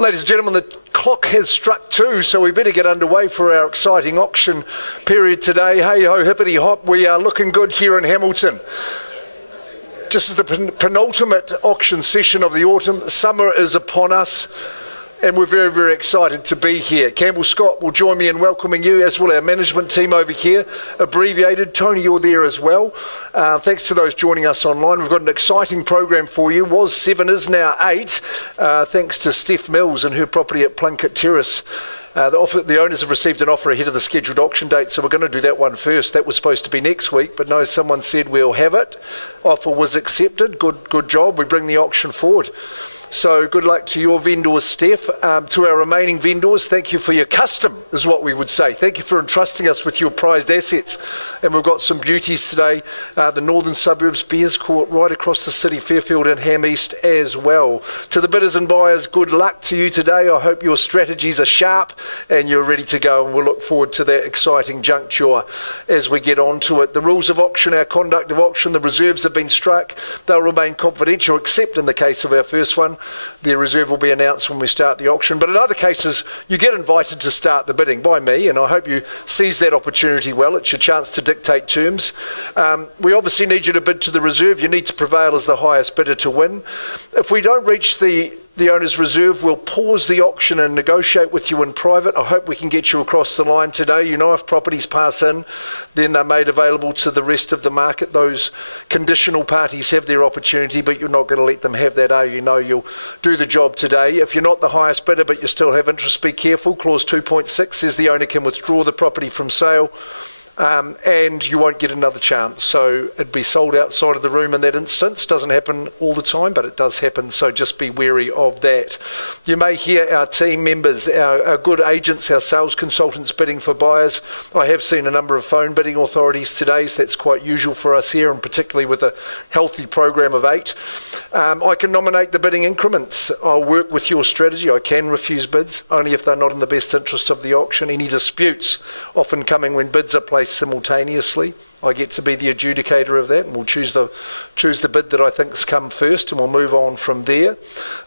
Ladies and gentlemen, the clock has struck 2, so we better get underway for our exciting auction period today. Hey ho, hippity hop, we are looking good here in Hamilton. Just as the penultimate auction session of the autumn, summer is upon us. And we're very, very excited to be here. Campbell Scott will join me in welcoming you, as will our management team over here, abbreviated. Tony, you're there as well. Thanks to those joining us online. We've got an exciting program for you. Was 7, is now 8. Thanks to Steph Mills and her property at Plunkett Terrace. The owners have received an offer ahead of the scheduled auction date, so we're going to do that one first. That was supposed to be next week, but no, someone said we'll have it. Offer was accepted. Good job. We bring the auction forward. So good luck to your vendors, Steph. To our remaining vendors, thank you for your custom, is what we would say. Thank you for entrusting us with your prized assets. And we've got some beauties today. The northern suburbs, Bears Court, right across the city, Fairfield and Ham East as well. To the bidders and buyers, good luck to you today. I hope your strategies are sharp and you're ready to go. And we'll look forward to that exciting juncture as we get on to it. The rules of auction, our conduct of auction, the reserves have been struck. They'll remain confidential, except in the case of our first one. The reserve will be announced when we start the auction, but in other cases you get invited to start the bidding by me, and I hope you seize that opportunity well. It's your chance to dictate terms. We obviously need you to bid to the reserve. You need to prevail as the highest bidder to win. If we don't reach the owner's reserve, we'll pause the auction and negotiate with you in private. I hope we can get you across the line today. You know, if properties pass in, then they're made available to the rest of the market. Those conditional parties have their opportunity, but you're not going to let them have that, are you? No, you'll do the job today. If you're not the highest bidder but you still have interest, be careful. Clause 2.6 says the owner can withdraw the property from sale. And you won't get another chance. So it'd be sold outside of the room in that instance. Doesn't happen all the time, but it does happen. So just be wary of that. You may hear our team members, our good agents, our sales consultants bidding for buyers. I have seen a number of phone bidding authorities today, so that's quite usual for us here, and particularly with a healthy program of 8. I can nominate the bidding increments. I'll work with your strategy. I can refuse bids, only if they're not in the best interest of the auction. Any disputes often coming when bids are placed simultaneously. I get to be the adjudicator of that, and we'll choose the bid that I think's come first, and we'll move on from there.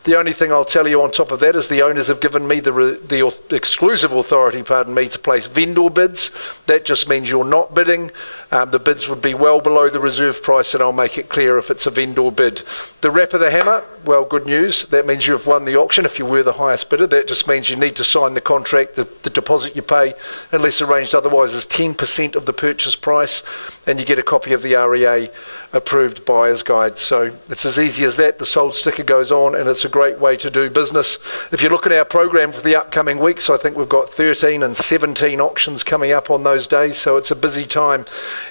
The only thing I'll tell you on top of that is the owners have given me the exclusive authority, to place vendor bids. That just means you're not bidding. The bids would be well below the reserve price, and I'll make it clear if it's a vendor bid. The wrap of the hammer, well, good news. That means you've won the auction if you were the highest bidder. That just means you need to sign the contract. The deposit you pay, unless arranged otherwise, is 10% of the purchase price. And you get a copy of the REA approved buyer's guide. So it's as easy as that. The sold sticker goes on, and it's a great way to do business. If you look at our program for the upcoming weeks, I think we've got 13 and 17 auctions coming up on those days. So it's a busy time.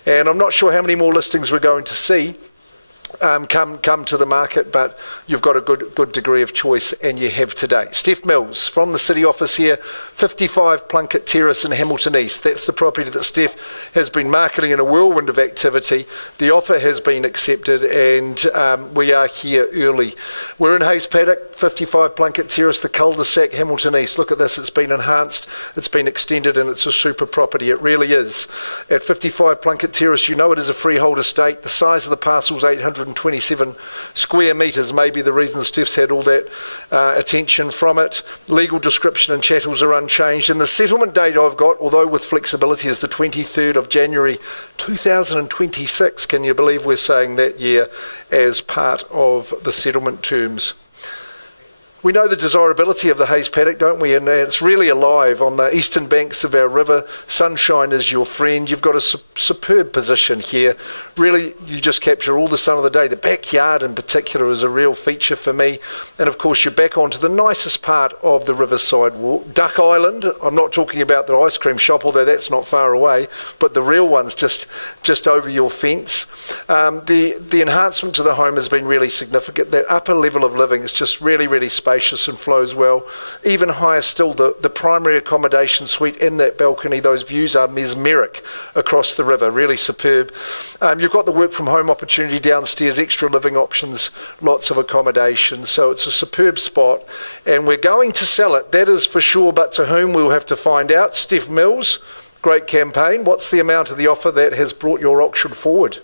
And I'm not sure how many more listings we're going to see come to the market, but you've got a good degree of choice, and you have today. Steph Mills from the City Office here, 55 Plunkett Terrace in Hamilton East. That's the property that Steph has been marketing in a whirlwind of activity. The offer has been accepted, and we are here early. We're in Hayes Paddock, 55 Plunkett Terrace, the cul-de-sac, Hamilton East. Look at this, it's been enhanced, it's been extended, and it's a super property. It really is. At 55 Plunkett Terrace, you know it is a freehold estate. The size of the parcel is 827 square metres, maybe the reason Steph's had all that attention from it. Legal description and chattels are unchanged, and the settlement date I've got, although with flexibility, is the 23rd of January 2026. Can you believe we're saying that year as part of the settlement terms? We know the desirability of the Hayes Paddock, don't we? And it's really alive on the eastern banks of our river. Sunshine is your friend. You've got a superb position here. Really, you just capture all the sun of the day. The backyard in particular is a real feature for me. And of course, you're back onto the nicest part of the Riverside Walk. Duck Island. I'm not talking about the ice cream shop, although that's not far away, but the real one's just over your fence. The enhancement to the home has been really significant. That upper level of living is just really, really spacious and flows well. Even higher still, the primary accommodation suite in that balcony, those views are mesmeric across the river, really superb. You've got the work from home opportunity downstairs, extra living options, lots of accommodation, so it's a superb spot, and we're going to sell it, that is for sure, but to whom we'll have to find out. Steph Mills, great campaign. What's the amount of the offer that has brought your auction forward?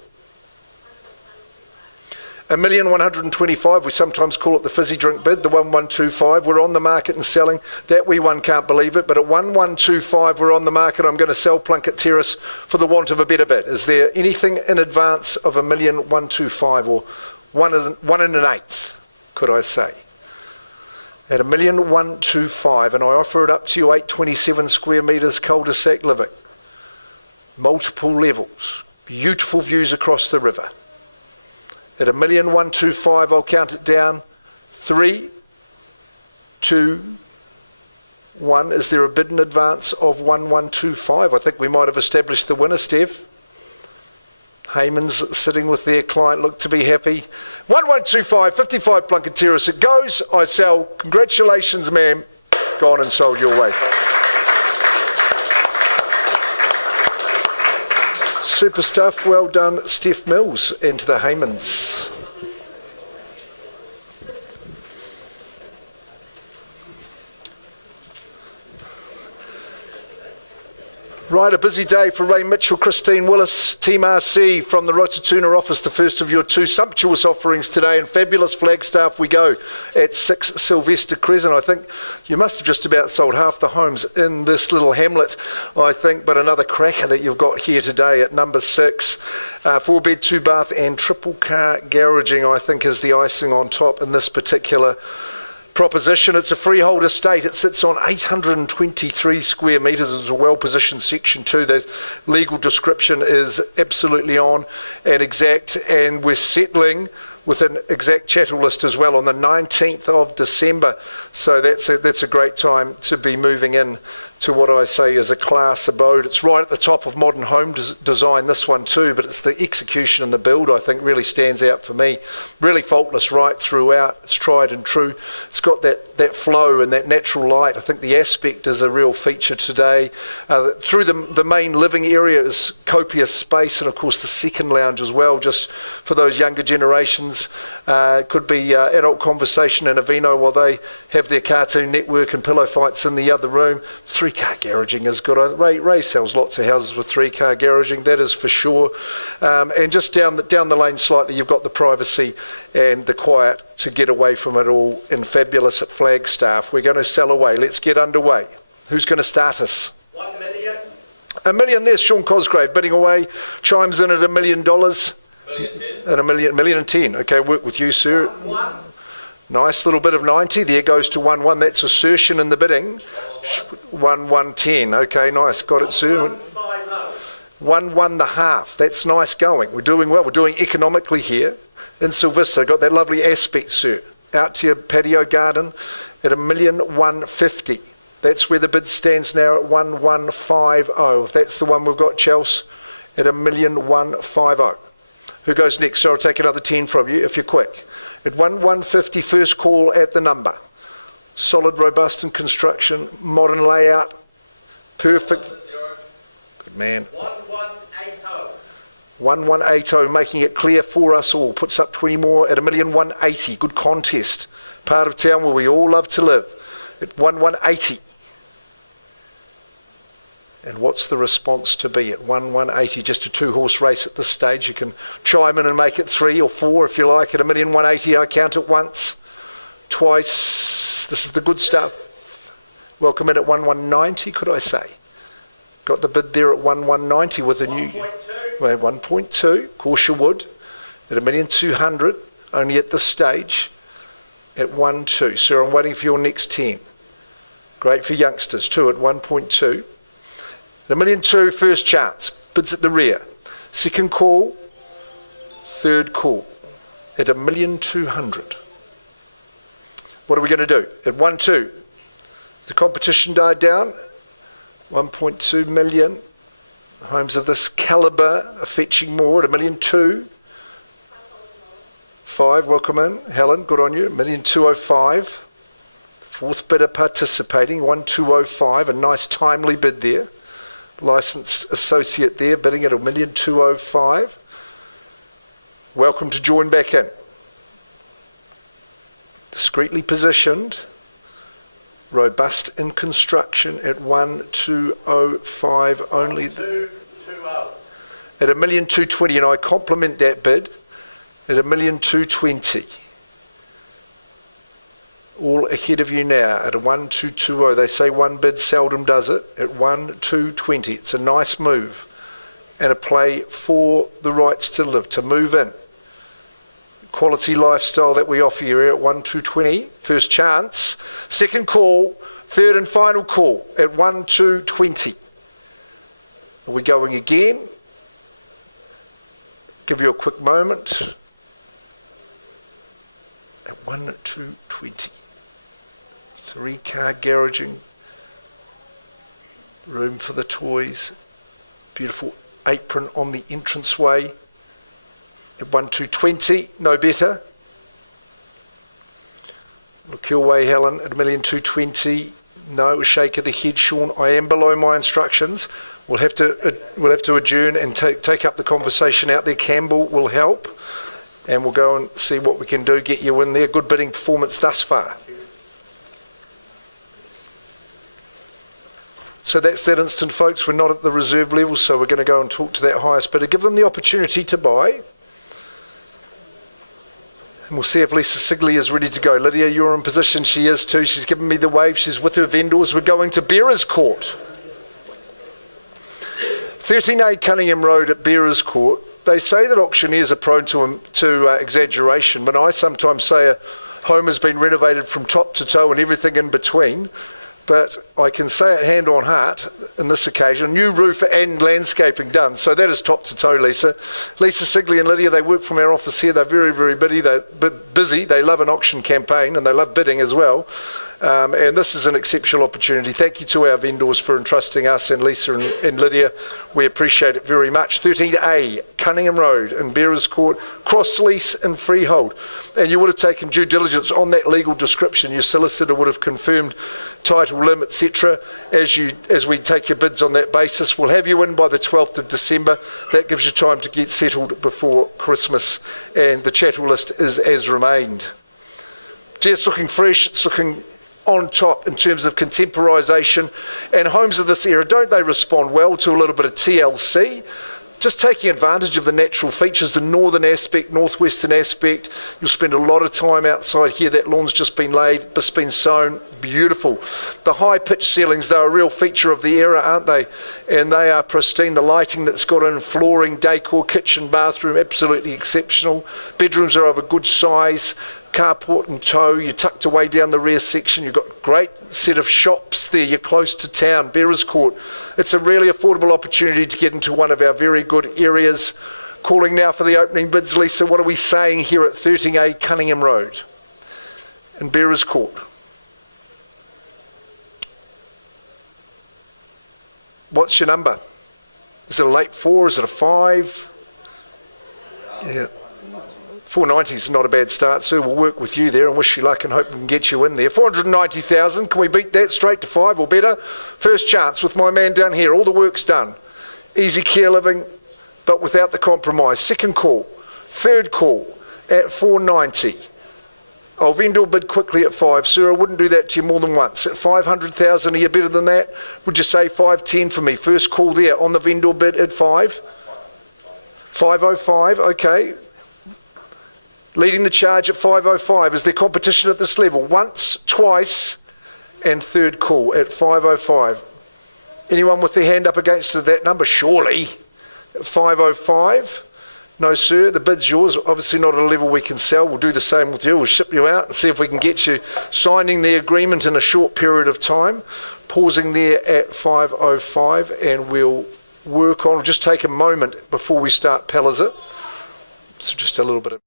1,125,000, we sometimes call it the fizzy drink bid, the 1125. We're on the market and selling. That wee one can't believe it, but at 1125 we're on the market. I'm going to sell Plunket Terrace for the want of a better bid. Is there anything in advance of 1,125,000 or one and an eighth, could I say? At 1,125,000, and I offer it up to you, 827 square metres, cul-de-sac living. Multiple levels, beautiful views across the river. At 1,125,000, I'll count it down. 3, 2, 1. Is there a bid in advance of 1125? I think we might have established the winner, Steph. Hayman's sitting with their client, look to be happy. 1125, 55 Plunket Terrace. It goes, I sell. Congratulations, ma'am. Gone and sold your way. Super stuff. Well done, Steph Mills, and to the Haymans. Right, a busy day for Ray Mitchell, Christine Willis, Team RC from the Rotatuna office, the first of your two sumptuous offerings today, and fabulous Flagstaff we go at 6 Sylvester Crescent. I think you must have just about sold half the homes in this little hamlet, I think, but another cracker that you've got here today at number 6. 4-bed, 2-bath and triple car garaging, I think, is the icing on top in this particular proposition. It's a freehold estate. It sits on 823 square metres. It's a well-positioned section too. The legal description is absolutely on and exact, and we're settling with an exact chattel list as well on the 19th of December. So that's a great time to be moving in to what I say is a class abode. It's right at the top of modern home design, this one too, but it's the execution and the build I think really stands out for me. Really faultless right throughout. It's tried and true. It's got that flow and that natural light. I think the aspect is a real feature today. Through the main living area is copious space, and of course the second lounge as well, just for those younger generations. Could be adult conversation and a vino while they have their Cartoon Network and pillow fights in the other room. 3-car garaging is good. Ray sells lots of houses with 3-car garaging, that is for sure. And just down the lane slightly, you've got the privacy and the quiet to get away from it all in fabulous at Flagstaff. We're going to sell away. Let's get underway. Who's going to start us? 1 million. $1 million. There's Sean Cosgrave bidding away. Chimes in at $1 million. And $1 million and 10. Okay, work with you, sir. 1. Nice little bit of 90. There goes to 1-1. That's assertion in the bidding. 1-1-10. Okay, nice. Got it, sir. 1-1 the half. That's nice going. We're doing well. We're doing economically here in Sylvester. Got that lovely aspect, sir. Out to your patio garden at $1,150,000. That's where the bid stands now at 1,150. That's the one we've got, Chelsea, at $1,150,000. Who goes next? So I'll take another 10 from you if you're quick. At 1,150, first call at the number. Solid, robust in construction, modern layout, perfect. Good man. 1180. 1180, making it clear for us all. Puts up 20 more at $1,180,000. Good contest. Part of town where we all love to live. At 1,180. And what's the response to be at 1,180? Just a 2-horse race at this stage. You can chime in and make it 3 or 4 if you like. At $1,180,000, I count it once, twice. This is the good stuff. Welcome in at 1,190, could I say? Got the bid there at 1,190 with a new 1.2. Of course you would. At $1,200,000, only at this stage. At 1.2. Sir, I'm waiting for your next 10. Great for youngsters too at 1.2. At $1,200,000, first chance. Bids at the rear. Second call. Third call. At $1,200,000. What are we going to do? At 1.2. The competition died down. 1.2 million. Homes of this calibre are fetching more at $1,200,000. 5, welcome in. Helen, good on you. $1,205,000. Fourth bidder participating. 1,205,000. A nice timely bid there. Licensed associate there bidding at $1,205,000. Welcome to join back in. Discreetly positioned. Robust in construction at 1,205 only. 1,220. At $1,220,000, and I compliment that bid. at 1,220,000. All ahead of you now at a 1,220. They say one bid seldom does it at 1,220. It's a nice move and a play for the rights to live, to move in. Quality lifestyle that we offer you here at 1,220. First chance. Second call. Third and final call at 1,220. Are we going again? Give you a quick moment. At 1,220. 3-car garaging. Room for the toys. Beautiful apron on the entranceway. At 1,220, no better. Look your way, Helen, at 1,220,000. No, a shake of the head, Sean. I am below my instructions. We'll have to adjourn and take up the conversation out there. Campbell will help, and we'll go and see what we can do. Get you in there. Good bidding performance thus far. So that's that instant, folks. We're not at the reserve level, so we're going to go and talk to that highest bidder. Give them the opportunity to buy. And we'll see if Lisa Sigley is ready to go. Lydia, you're in position. She is too. She's given me the wave. She's with her vendors. We're going to Bearers Court. 13A Cunningham Road at Bearers Court. They say that auctioneers are prone to exaggeration. When I sometimes say a home has been renovated from top to toe and everything in between, but I can say it hand on heart in this occasion, new roof and landscaping done. So that is top to toe, Lisa. Lisa Sigley and Lydia, they work from our office here. They're very, very busy. They love an auction campaign and they love bidding as well. And this is an exceptional opportunity. Thank you to our vendors for entrusting us and Lisa and Lydia. We appreciate it very much. 13A, Cunningham Road in Bearers Court, cross lease and freehold. And you would have taken due diligence on that legal description. Your solicitor would have confirmed title, limb, etc. As we take your bids on that basis. We'll have you in by the 12th of December. That gives you time to get settled before Christmas. And the chattel list is as remained. Just looking fresh. It's looking on top in terms of contemporisation, and homes of this era, don't they respond well to a little bit of TLC? Just taking advantage of the natural features, the northern aspect, northwestern aspect. You'll spend a lot of time outside here. That lawn's just been laid, just been sown. Beautiful. The high-pitched ceilings, they're a real feature of the era, aren't they? And they are pristine. The lighting that's got in, flooring, decor, kitchen, bathroom, absolutely exceptional. Bedrooms are of a good size. Carport and tow, you're tucked away down the rear section. You've got a great set of shops there. You're close to town, Bearers Court. It's a really affordable opportunity to get into one of our very good areas. Calling now for the opening bids. Lisa, what are we saying here at 13A Cunningham Road in Bearers Court? What's your number? Is it a late 4? Is it a 5? Yeah. 490 is not a bad start, sir. We'll work with you there and wish you luck and hope we can get you in there. 490,000. Can we beat that straight to 5 or better? First chance with my man down here. All the work's done. Easy care living, but without the compromise. Second call. Third call at 490. I'll vendor bid quickly at 5. Sir, I wouldn't do that to you more than once. At 500,000, are you better than that? Would you say 510 for me? First call there on the vendor bid at 5. 505, okay. Leading the charge at 505. Is there competition at this level? Once, twice, and third call at 505. Anyone with their hand up against that number? Surely. At 505. No, sir, the bid's yours. Obviously not at a level we can sell. We'll do the same with you. We'll ship you out and see if we can get you signing the agreement in a short period of time. Pausing there at 505, and we'll work on. We'll just take a moment before we start Palliser. So just a little bit of...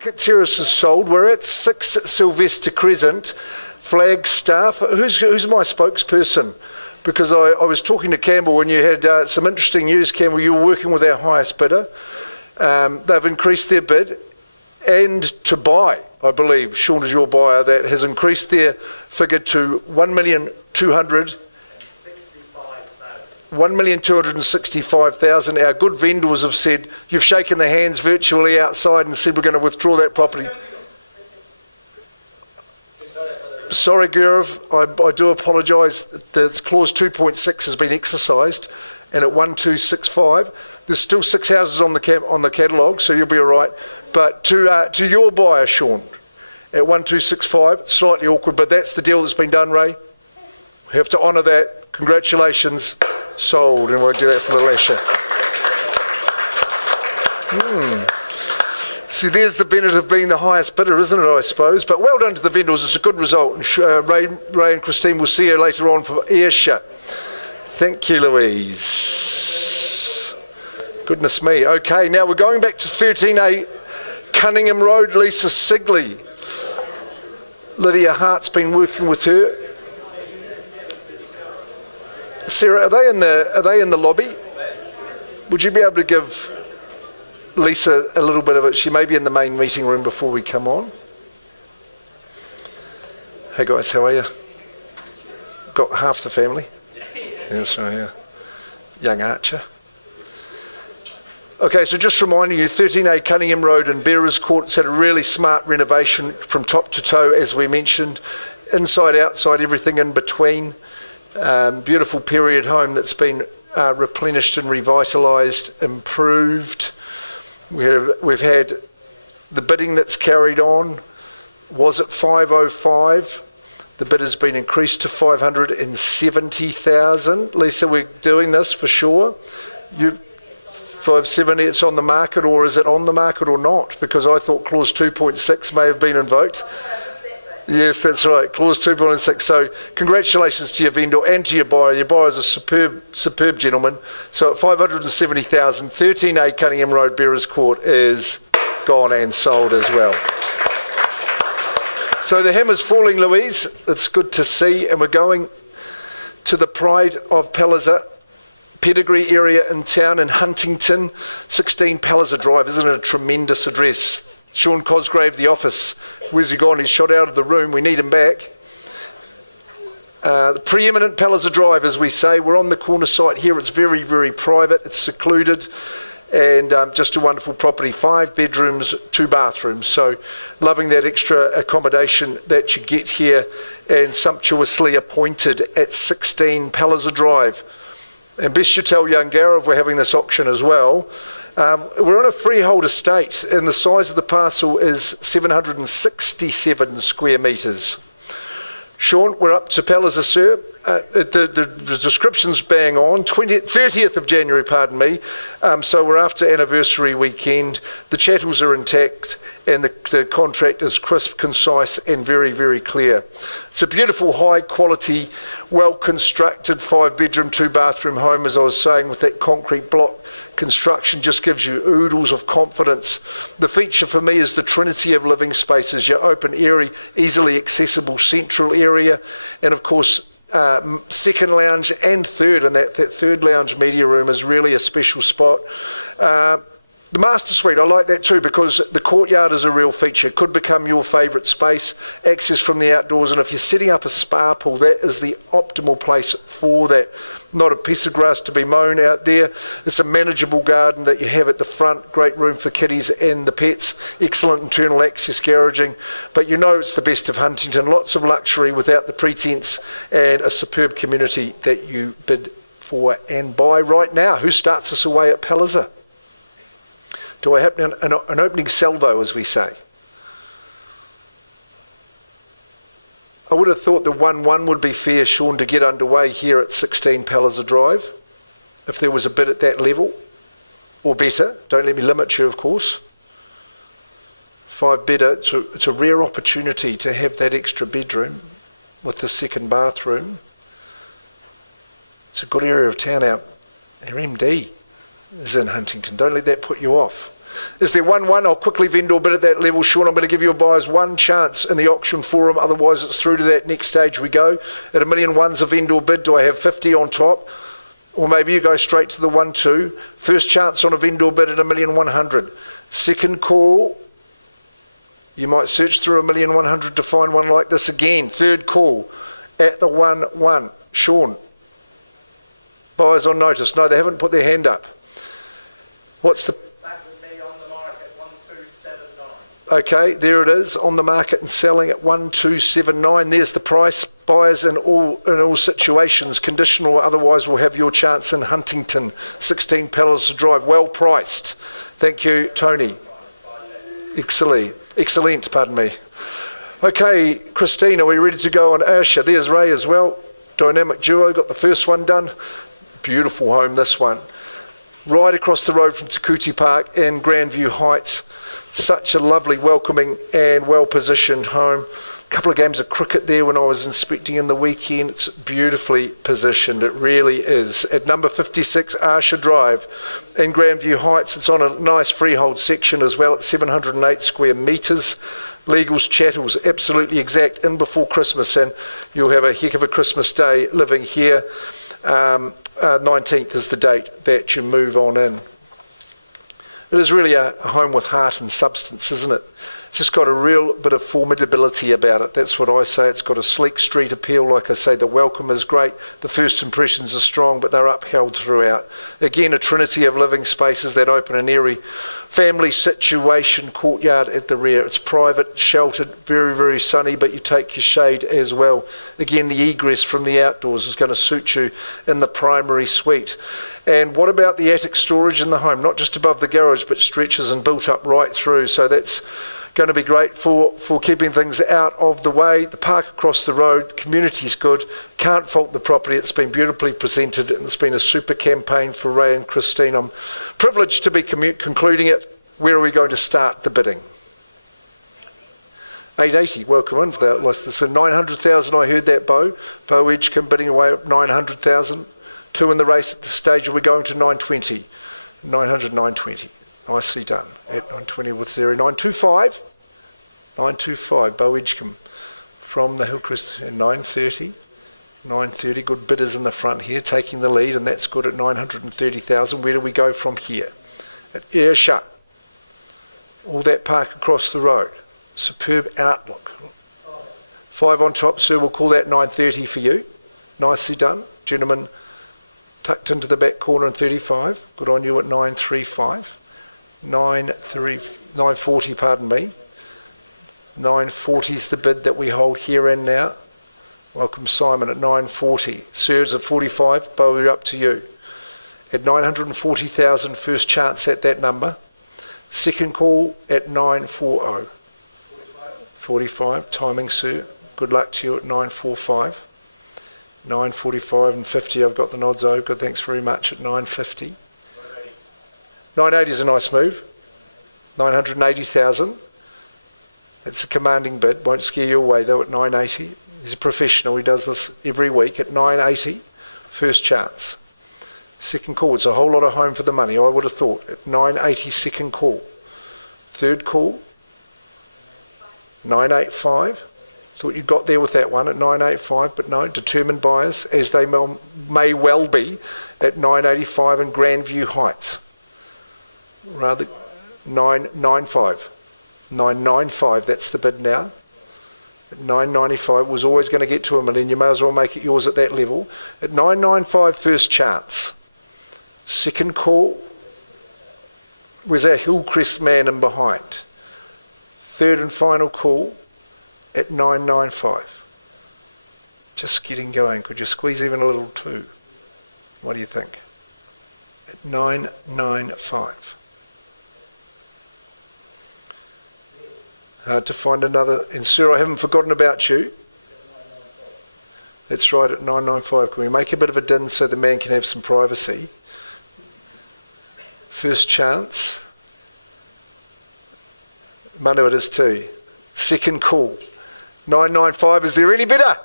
Terrace is sold. We're at 6 Sylvester Crescent, Flagstaff. Who's my spokesperson? Because I was talking to Campbell when you had some interesting news, Campbell. You were working with our highest bidder. They've increased their bid. And to buy, I believe, Sean is your buyer, that has increased their figure to 1,265,000. Our good vendors have said, you've shaken their hands virtually outside and said we're going to withdraw that property. Sorry, Gaurav, I do apologise. Clause 2.6 has been exercised, and at 1,265, there's still 6 houses on the catalogue, so you'll be all right. But to your buyer, Sean, at 1,265, slightly awkward, but that's the deal that's been done, Ray. We have to honour that. Congratulations, sold, and we'll do that for the leisure. See, there's the benefit of being the highest bidder, isn't it, I suppose? But well done to the vendors. It's a good result. And Ray and Christine will see you later on for Ayrshire. Thank you, Louise. Goodness me. Okay, now we're going back to 13A Cunningham Road, Lisa Sigley. Lydia Hart's been working with her. Sarah, are they in the lobby? Would you be able to give Lisa a little bit of it? She may be in the main meeting room before we come on. Hey guys, how are you? Got half the family? That's right, yeah. Young Archer. Okay, so just reminding you, 13A Cunningham Road and Bearers Court, it's had a really smart renovation from top to toe, as we mentioned. Inside, outside, everything in between. Beautiful period home that's been replenished and revitalised, improved. We've had the bidding that's carried on was at 505. The bid has been increased to 570,000. Lisa, we're doing this for sure. 570, it's on the market, or is it on the market or not? Because I thought clause 2.6 may have been invoked. Yes, that's right, clause 2.6. So congratulations to your vendor and to your buyer. Your buyer is a superb gentleman. So at 570,000, 13A Cunningham Road, Bearers Court is gone and sold as well. So the hammer's falling, Louise. It's good to see. And we're going to the pride of Palliser, Pedigree area in town in Huntington, 16 Palliser Drive. Isn't it a tremendous address? Sean Cosgrave, the office. Where's he gone? He's shot out of the room. We need him back. The preeminent Palliser Drive, as we say. We're on the corner site here. It's very, very private. It's secluded. And just a wonderful property. 5 bedrooms, 2 bathrooms. So loving that extra accommodation that you get here, and sumptuously appointed at 16 Palliser Drive. And best you tell young Gareth, we're having this auction as well. We're on a freehold estate, and the size of the parcel is 767 square metres. Sean, we're up to Palliser, sir. The description's bang on. 30th of January, pardon me. So we're after anniversary weekend. The chattels are intact, and the contract is crisp, concise, and very, very clear. It's a beautiful, high-quality, well-constructed 5-bedroom, 2-bathroom home, as I was saying, with that concrete block construction. Just gives you oodles of confidence. The feature for me is the trinity of living spaces. Your open, airy, easily accessible central area, and of course, second lounge and third, and that third lounge media room is really a special spot. The master suite, I like that too, because the courtyard is a real feature. It could become your favourite space, access from the outdoors, and if you're setting up a spa pool, that is the optimal place for that. Not a piece of grass to be mown out there. It's a manageable garden that you have at the front, great room for kiddies and the pets, excellent internal access garaging, but you know it's the best of Huntington, lots of luxury without the pretense, and a superb community that you bid for and buy right now. Who starts us away at Palliser? Do I have an opening salvo, as we say? I would have thought the 1-1 would be fair, Sean, to get underway here at 16 Palliser Drive, if there was a bid at that level, or better. Don't let me limit you, of course. 5 bidder, it's a rare opportunity to have that extra bedroom with the second bathroom. It's a good area of town out. Our MD is in Huntington. Don't let that put you off. Is there 1-1? I'll quickly vendor bid at that level. Sean, I'm going to give your buyers one chance in the auction forum. Otherwise, it's through to that next stage we go. At $1,000,001 a vendor bid, do I have 50 on top? Or maybe you go straight to the 1-2. First chance on a vendor bid at $1,100,000. Second call. You might search through $1,100,000 to find one like this again. Third call at the 1-1. Sean. Buyers on notice. No, they haven't put their hand up. What's the... Back with me on the market, 1279. Okay, there it is, on the market and selling at 1279. There's the price. Buyers in all situations, conditional or otherwise, will have your chance in Huntington. 16 Palliser Drive, well priced. Thank you, Tony. Excellent, pardon me. Okay, Christine, are we ready to go on Asher? There's Ray as well. Dynamic duo, got the first one done. Beautiful home, this one. Right across the road from Takuti Park in Grandview Heights. Such a lovely, welcoming and well-positioned home. A couple of games of cricket there when I was inspecting in the weekend. It's beautifully positioned. It really is. At number 56 Asher Drive in Grandview Heights. It's on a nice freehold section as well at 708 square metres. Legals, chattels, absolutely exact, in before Christmas, and you'll have a heck of a Christmas day living here. 19th is the date that you move on in. It is really a home with heart and substance, isn't it? It's just got a real bit of formidability about it. That's what I say. It's got a sleek street appeal. Like I say, the welcome is great. The first impressions are strong, but they're upheld throughout. Again, a trinity of living spaces that open an airy family situation, courtyard at the rear. It's private, sheltered, very, very sunny, but you take your shade as well. Again, the egress from the outdoors is going to suit you in the primary suite. And what about the attic storage in the home? Not just above the garage, but stretches and built up right through. So that's going to be great for keeping things out of the way. The park across the road, community's good. Can't fault the property. It's been beautifully presented, and it's been a super campaign for Ray and Christine. I'm privileged to be concluding it. Where are we going to start the bidding? 880, welcome in for that list. So 900,000, I heard that, Bo Edgecombe bidding away at 900,000. Two in the race at this stage. Are we going to 920? 900, 920. Nicely done. At 920 with 0. 925. 925, Bo Edgecombe from the Hillcrest. 930. 930, good bidders in the front here, taking the lead, and that's good at 930,000. Where do we go from here? At Ayrshire. All that park across the road. Superb outlook. 5 on top, sir. We'll call that 930 for you. Nicely done. Gentlemen tucked into the back corner in 35. Good on you at 935. 940, pardon me. 940 is the bid that we hold here and now. Welcome Simon at 940. Sirs at 45. Bo, we're up to you. At 940,000, first chance at that number. Second call at 940. 45. Timing, sir. Good luck to you at 945. 945 and 50, I've got the nods. Oh, good, thanks very much at 950. 980 is a nice move. 980,000. It's a commanding bid. Won't scare you away though at 980. He's a professional. He does this every week at 980. First chance. Second call. It's a whole lot of home for the money, I would have thought. At 980, second call. Third call. 985. Thought you got there with that one at 985, but no, determined buyers, as they may well be, at 985 in Grandview Heights. Rather, 995. 995, that's the bid now. At 995, was always going to get to $1 million. You may as well make it yours at that level. At 995, first chance. Second call. Where's our Hillcrest man in behind? Third and final call. At 995. Just getting going. Could you squeeze even a little too? What do you think? At 995. Hard to find another. And sir, I haven't forgotten about you. That's right, at 995. Can we make a bit of a din so the man can have some privacy? First chance. Manu, it is too. Second call. 995, is there any bidder?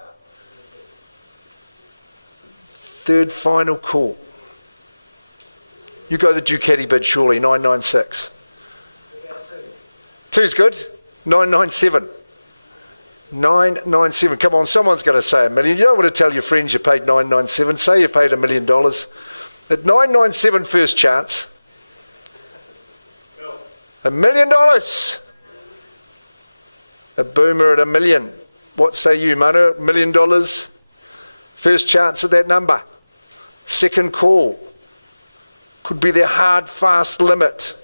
Third final call. You go the Ducati bid surely, 996. Two's good. 997. 997. Come on, someone's going to say $1 million. You don't want to tell your friends you paid 997. Say you paid $1 million. At 997 first chance. $1 million. A boomer at $1 million. What say you, Manu? $1 million. First chance at that number. Second call. Could be their hard, fast limit.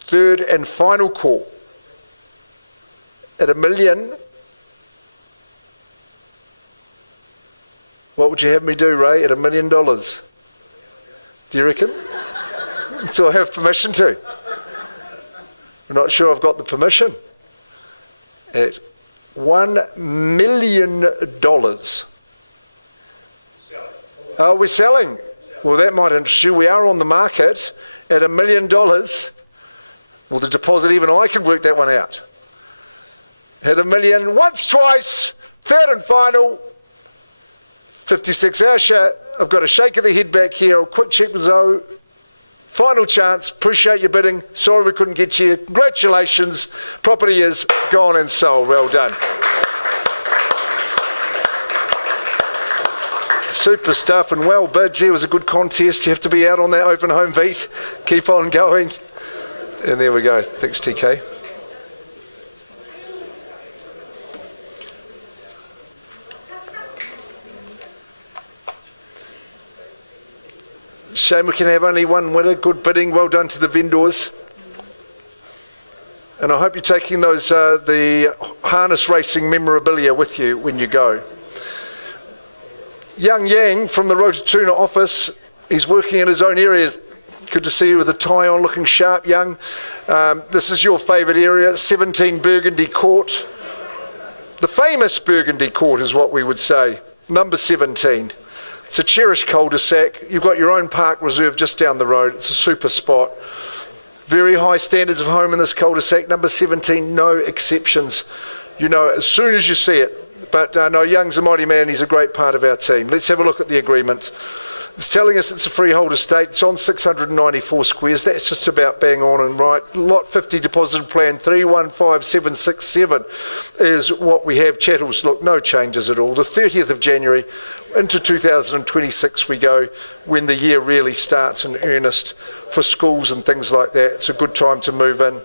Third and final call. At $1 million. What would you have me do, Ray, at $1 million? Do you reckon? So I have permission to. I'm not sure I've got the permission. At $1 million. Oh, we're selling. Well, that might interest you. We are on the market at $1 million. Well, the deposit, even I can work that one out. At $1 million, once, twice, third and final. 56 Asher. I've got a shake of the head back here. A quick check with Zoe. Final chance. Appreciate your bidding. Sorry we couldn't get you. Congratulations. Property is gone and sold. Well done. Super stuff and well bid. Gee, it was a good contest. You have to be out on that open home beat. Keep on going. And there we go. Thanks, TK. Shame we can have only one winner. Good bidding. Well done to the vendors. And I hope you're taking those the harness racing memorabilia with you when you go. Young Yang from the Rotatuna office. He's working in his own areas. Good to see you with a tie on, looking sharp, Young. This is your favourite area, 17 Burgundy Court. The famous Burgundy Court is what we would say. Number 17. It's a cherished cul-de-sac. You've got your own park reserve just down the road. It's a super spot. Very high standards of home in this cul-de-sac. Number 17, no exceptions. You know it as soon as you see it. But no, Young's a mighty man. He's a great part of our team. Let's have a look at the agreement. It's telling us it's a freehold estate. It's on 694 squares. That's just about bang on and right. Lot 50 deposit plan 315767 is what we have. Chattels, look, no changes at all. The 30th of January into 2026 we go, when the year really starts in earnest for schools and things like that. It's a good time to move in.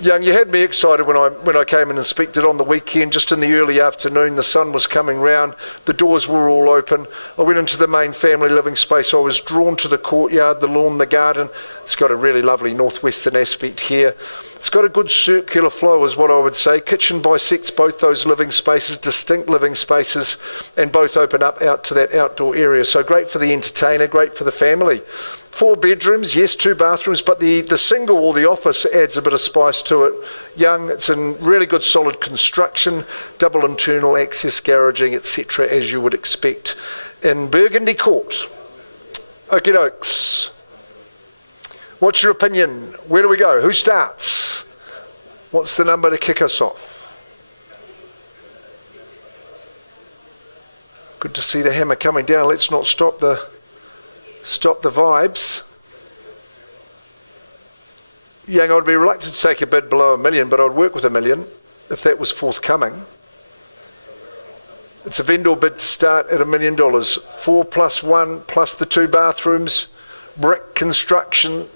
Young, you had me excited when I came and inspected on the weekend, just in the early afternoon. The sun was coming round, the doors were all open. I went into the main family living space. I was drawn to the courtyard, the lawn, the garden. It's got a really lovely northwestern aspect here. It's got a good circular flow is what I would say. Kitchen bisects both those living spaces, distinct living spaces, and both open up out to that outdoor area. So great for the entertainer, great for the family. 4 bedrooms, yes, 2 bathrooms, but the single or the office adds a bit of spice to it. Young, it's in really good solid construction, double internal access garaging, etc., as you would expect in Burgundy Court. Okie dokes. What's your opinion? Where do we go? Who starts? What's the number to kick us off? Good to see the hammer coming down. Let's not stop the vibes. Young, I'd be reluctant to take a bid below $1 million, but I'd work with $1 million if that was forthcoming. It's a vendor bid to start at $1 million. 4 plus 1 plus the 2 bathrooms, brick construction,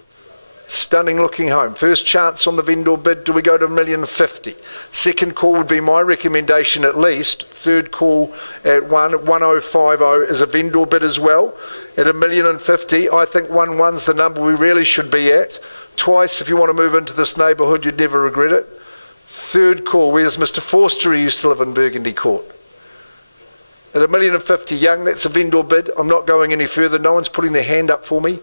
stunning looking home. First chance on the vendor bid, do we go to $1,050,000? Second call would be my recommendation at least. Third call at 1050 is a vendor bid as well. At $1,050,000, I think 1-1's the number we really should be at. Twice, if you want to move into this neighbourhood, you'd never regret it. Third call, where's Mr. Forster who used to live in Burgundy Court? At $1,050,000, Young, that's a vendor bid. I'm not going any further. No one's putting their hand up for me.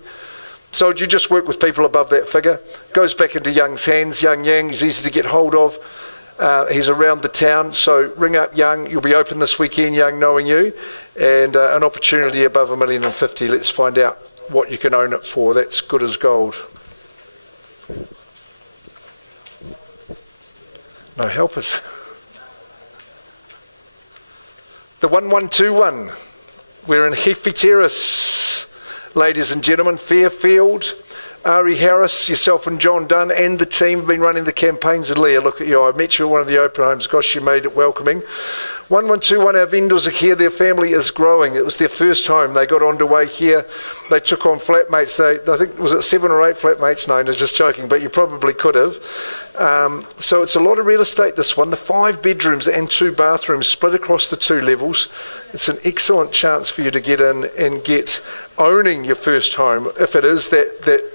So you just work with people above that figure. Goes back into Young's hands. Young Yang, he's easy to get hold of. He's around the town, so ring up Young. You'll be open this weekend, Young, knowing you. And an opportunity above $1,050,000. Let's find out what you can own it for. That's good as gold. No helpers. The 1121. We're in Hefe Terrace. Ladies and gentlemen, Fairfield, Ari Harris, yourself and John Dunn and the team. team have been running the campaigns. And Leah, look at you. I met you at one of the open homes. Gosh, you made it welcoming. 1121, our vendors are here. Their family is growing. It was their first home. They got underway here. They took on flatmates. I think, was it 7 or 8 flatmates? No, no, just joking, but you probably could have. So it's a lot of real estate, this one. The 5 bedrooms and 2 bathrooms split across the 2 levels. It's an excellent chance for you to get in and get owning your first home, if it is that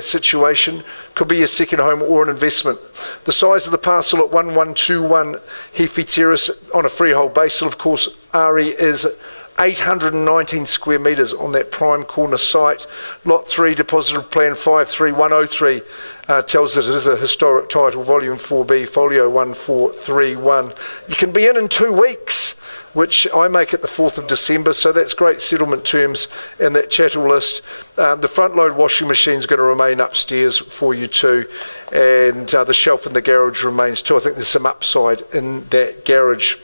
situation. Could be a second home or an investment. The size of the parcel at 1121 Heafy Terrace on a freehold basis, of course, Ari, is 819 square metres on that prime corner site. Lot 3, deposited plan 53103, tells that it is a historic title, volume 4B, folio 1431. You can be in 2 weeks, which I make it the 4th of December, so that's great settlement terms in that chattel list. The front load washing machine is going to remain upstairs for you too, and the shelf in the garage remains too. I think there's some upside in that garage.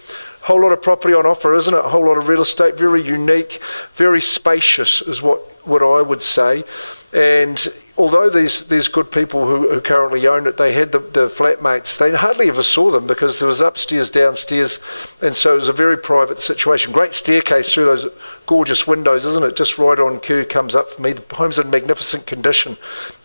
Whole lot of property on offer, isn't it? A whole lot of real estate, very unique, very spacious is what I would say. And although there's good people who currently own it, they had the flatmates, they hardly ever saw them because there was upstairs, downstairs, and so it was a very private situation. Great staircase through those gorgeous windows, isn't it? Just right on cue comes up for me. The home's in magnificent condition.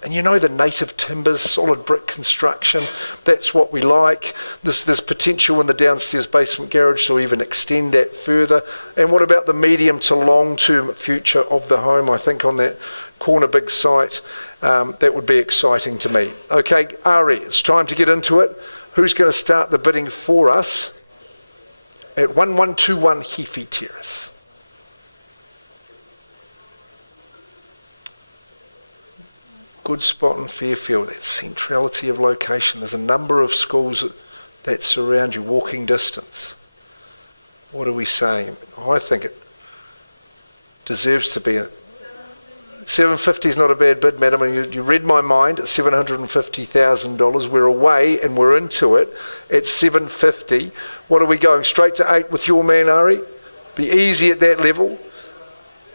And you know, the native timbers, solid brick construction, that's what we like. There's potential in the downstairs basement garage, so even extend that further. And what about the medium to long-term future of the home? I think on that corner big site, that would be exciting to me. Okay, Ari, it's time to get into it. Who's going to start the bidding for us at 1121 Heafy Terrace? Good spot in Fairfield, that centrality of location. There's a number of schools that surround you, walking distance. What are we saying? I think it deserves to be. 750 is not a bad bid, madam. And you read my mind at $750,000. We're away and we're into it at 750. What are we going? Straight to 8 with your man, Ari? Be easy at that level.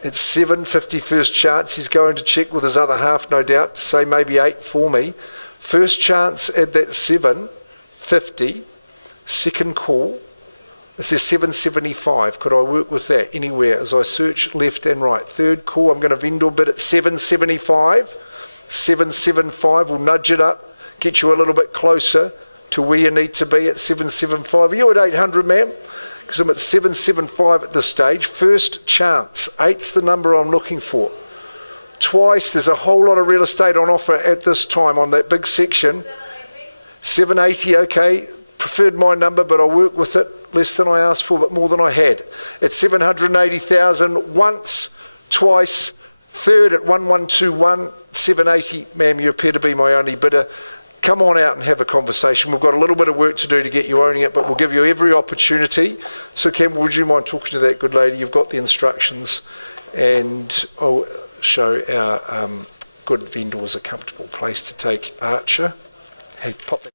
It's 750 first chance. He's going to check with his other half, no doubt, to say maybe 8 for me. First chance at that 750. Second call. Is there 775? Could I work with that anywhere as I search left and right? Third call, I'm going to vendor bid at 775. 775 will nudge it up, get you a little bit closer to where you need to be at 775. Are you at 800, ma'am? Because I'm at 775 at this stage. First chance. 8's the number I'm looking for. Twice, there's a whole lot of real estate on offer at this time on that big section. 780, okay. Preferred my number, but I'll work with it. Less than I asked for, but more than I had. At 780,000, once, twice, third at 1121, 780. Ma'am, you appear to be my only bidder. Come on out and have a conversation. We've got a little bit of work to do to get you owning it, but we'll give you every opportunity. So, Campbell, would you mind talking to that good lady? You've got the instructions, and I'll show our good vendors a comfortable place to take Archer. Hey, pop that.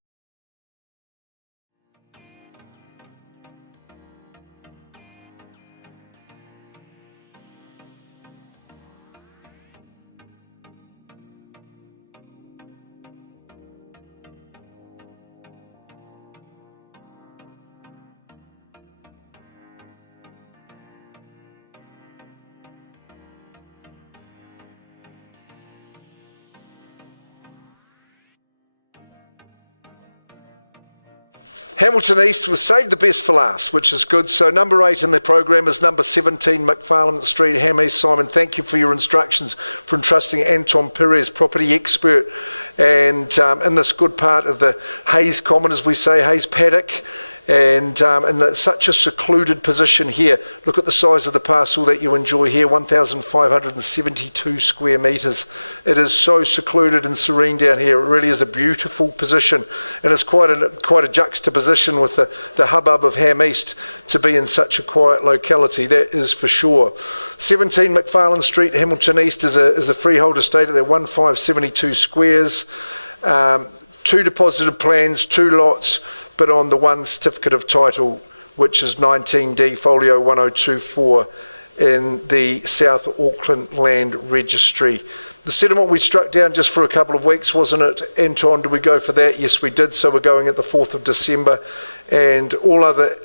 Hamilton East was saved the best for last, which is good. So number 8 in the program is number 17, McFarland Street, Ham East. Simon, thank you for your instructions for entrusting Anton Perez, property expert, and in this good part of the Hayes Common, as we say, Hayes Paddock, and in such a secluded position here. Look at the size of the parcel that you enjoy here, 1,572 square metres. It is so secluded and serene down here. It really is a beautiful position, and it's quite a juxtaposition with the hubbub of Ham East to be in such a quiet locality, that is for sure. 17 McFarland Street, Hamilton East is a freehold estate at 1,572 squares. 2 deposited plans, 2 lots, but on the one certificate of title, which is 19D, folio 1024, in the South Auckland Land Registry. The settlement we struck down just for a couple of weeks, wasn't it, Anton? Did we go for that? Yes, we did. So we're going at the 4th of December. And all other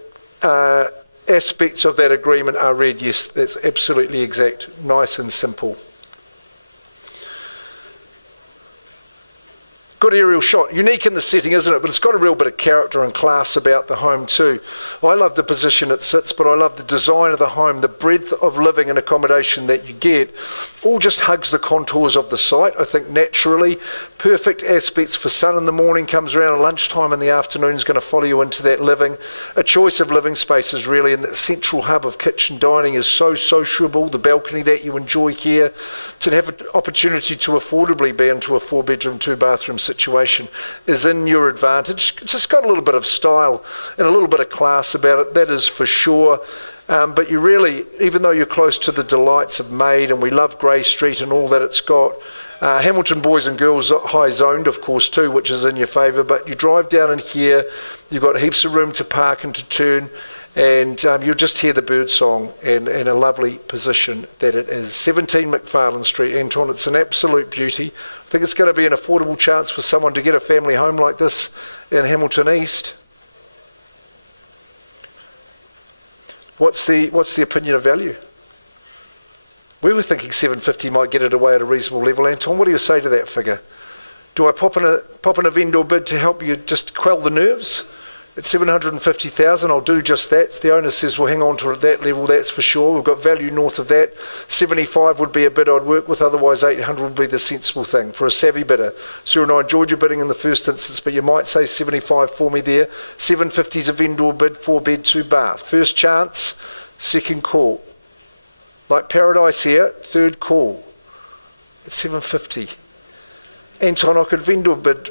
aspects of that agreement are read. Yes, that's absolutely exact. Nice and simple. Good aerial shot. Unique in the setting, isn't it? But it's got a real bit of character and class about the home too. I love the position it sits, but I love the design of the home, the breadth of living and accommodation that you get. All just hugs the contours of the site, I think, naturally. Perfect aspects for sun in the morning, comes around at lunchtime in the afternoon, is going to follow you into that living. A choice of living spaces, really, and that central hub of kitchen dining is so sociable. The balcony that you enjoy here, to have an opportunity to affordably be into a 4-bedroom, 2-bathroom situation is in your advantage. It's just got a little bit of style and a little bit of class about it, that is for sure. But you really, even though you're close to the delights of Maid, and we love Grey Street and all that it's got, Hamilton Boys and Girls High Zoned, of course, too, which is in your favour. But you drive down in here, you've got heaps of room to park and to turn, and you'll just hear the bird song, and a lovely position that it is. 17 McFarlane Street, Anton, it's an absolute beauty. I think it's going to be an affordable chance for someone to get a family home like this in Hamilton East. What's the opinion of value? We were thinking 750 might get it away at a reasonable level. Anton, what do you say to that figure? Do I pop in a vendor bid to help you just quell the nerves? At 750,000, I'll do just that. The owner says we'll hang on to it at that level, that's for sure. We've got value north of that. 75 would be a bid I'd work with, otherwise 800 would be the sensible thing for a savvy bidder. Sue and I enjoyed your bidding in the first instance, but you might say 75 for me there. 750 is a vendor bid, 4-bed, 2-bath. First chance, second call. Like Paradise here, third call. At 750. Anton, I could vendor bid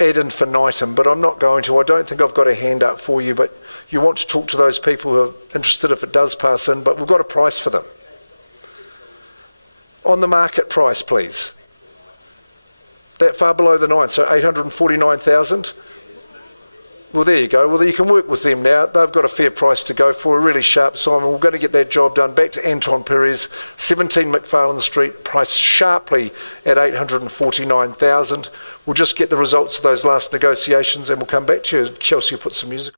ad infinitum, but I'm not going to. I don't think I've got a hand up for you, but you want to talk to those people who are interested if it does pass in, but we've got a price for them. On the market price, please. That far below the 9, so 849,000. Well, there you go. Well, you can work with them now. They've got a fair price to go for, a really sharp Simon. We're going to get that job done. Back to Anton Perez, 17 McFarlane Street, priced sharply at 849,000. We'll just get the results of those last negotiations and we'll come back to you. Chelsea will put some music.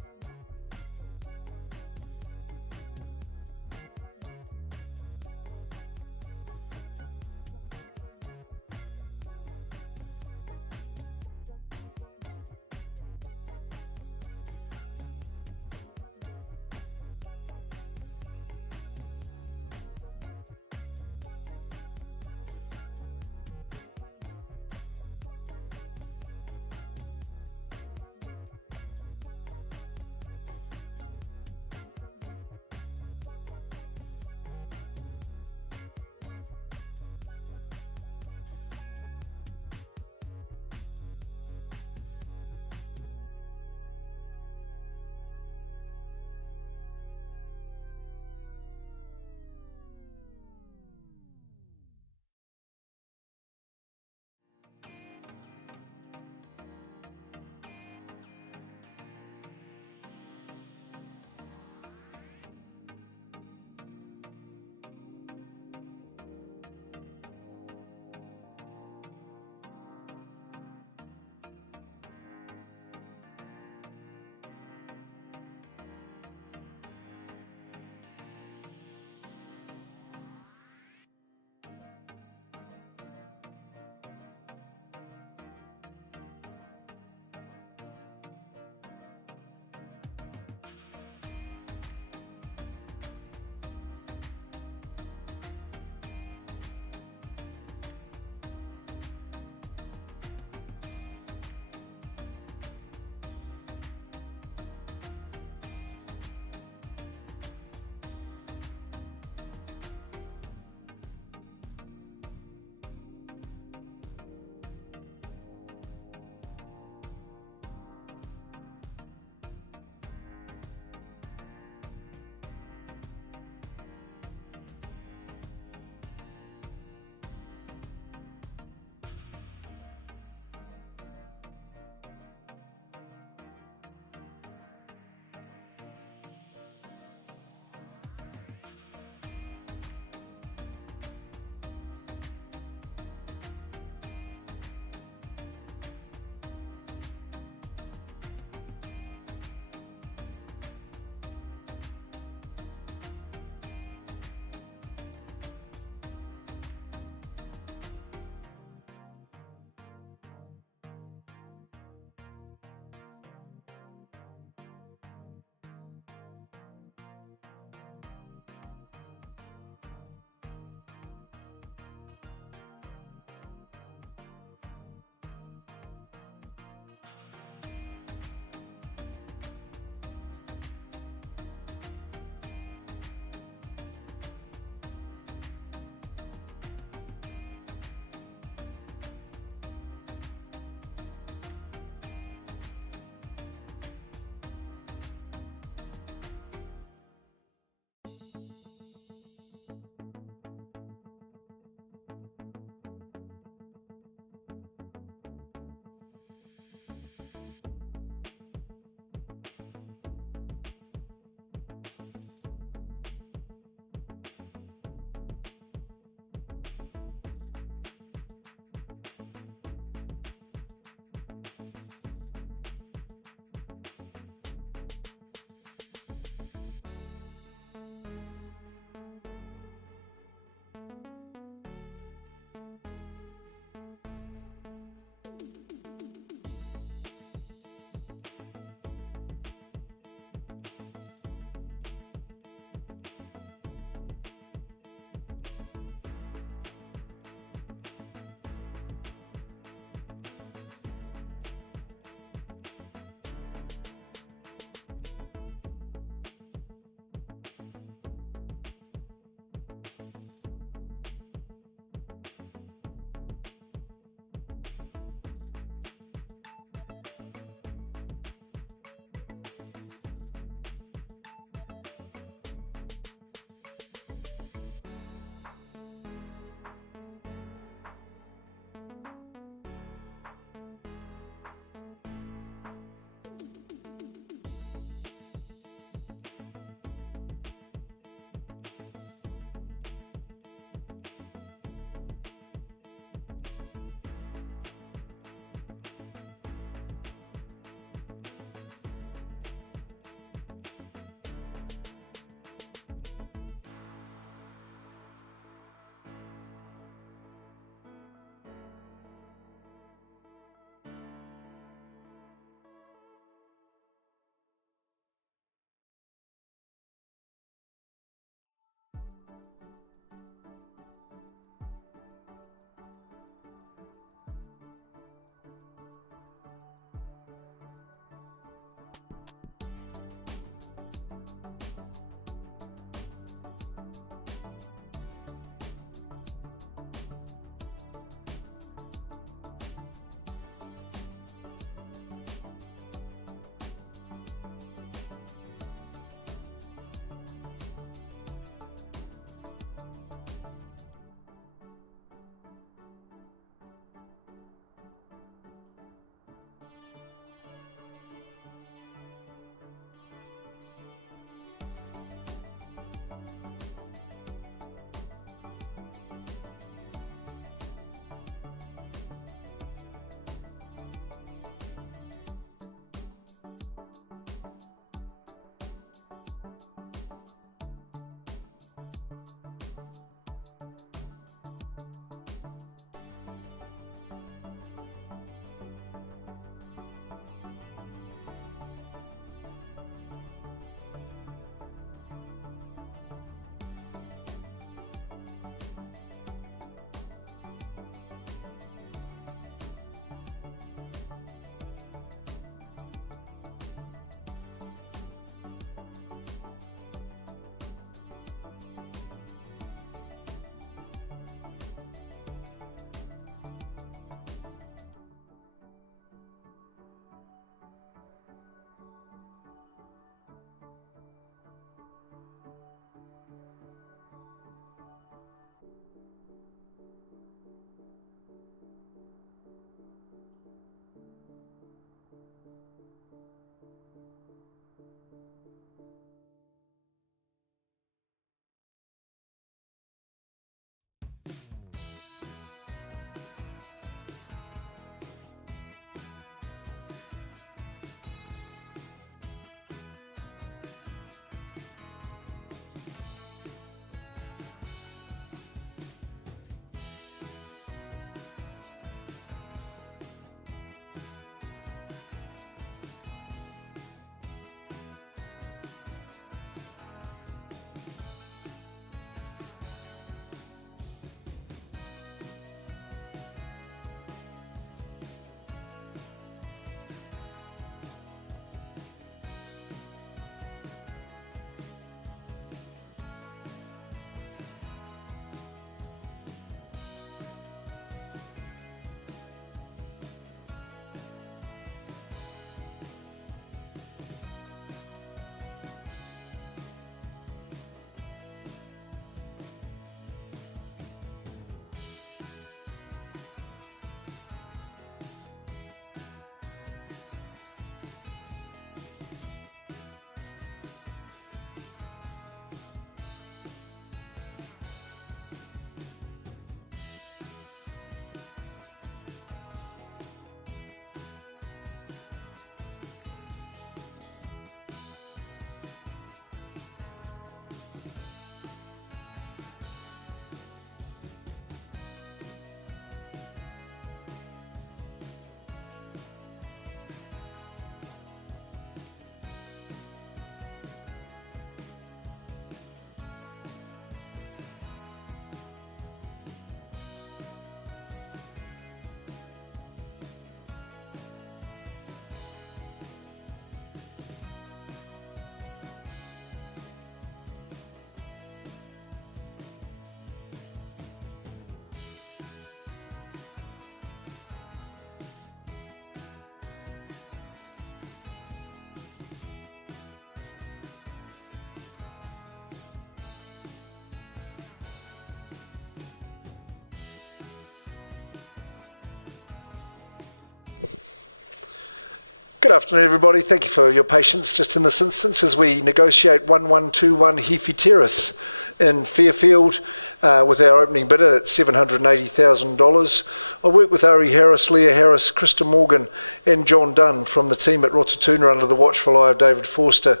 Good afternoon, everybody. Thank you for your patience just in this instance as we negotiate 1121 Heaphy Terrace in Fairfield with our opening bidder at $780,000. I work with Ari Harris, Leah Harris, Krista Morgan and John Dunn from the team at Rototuna under the watchful eye of David Forster.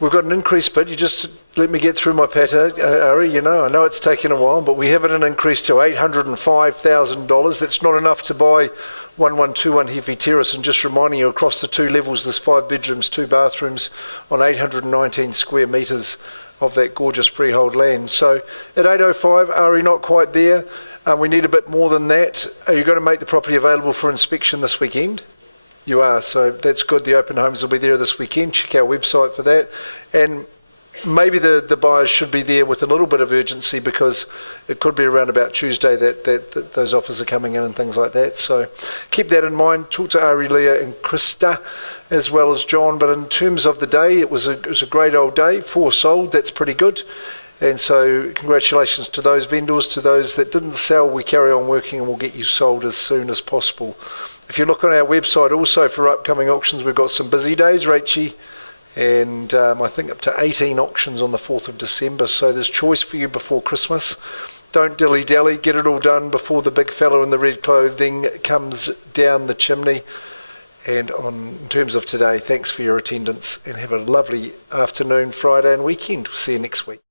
We've got an increased bid. You just let me get through my patter, Ari. I know it's taken a while, but we have it an increase to $805,000. That's not enough to buy 1121 Heaphy Terrace. And just reminding you, across the two levels, there's 5 bedrooms, 2 bathrooms on 819 square metres of that gorgeous freehold land. So at 805, Ari, not quite there. We need a bit more than that. Are you going to make the property available for inspection this weekend? You are, so that's good. The open homes will be there this weekend. Check our website for that. And maybe the buyers should be there with a little bit of urgency because it could be around about Tuesday that those offers are coming in and things like that. So keep that in mind. Talk to Ari, Leah and Krista as well as John. But in terms of the day, it was a great old day. 4 sold, that's pretty good. And so congratulations to those vendors. To those that didn't sell, we carry on working and we'll get you sold as soon as possible. If you look on our website also for upcoming auctions, we've got some busy days, Rachie, and I think up to 18 auctions on the 4th of December. So there's choice for you before Christmas. Don't dilly-dally, get it all done before the big fella in the red clothing comes down the chimney. And in terms of today, thanks for your attendance and have a lovely afternoon, Friday and weekend. We'll see you next week.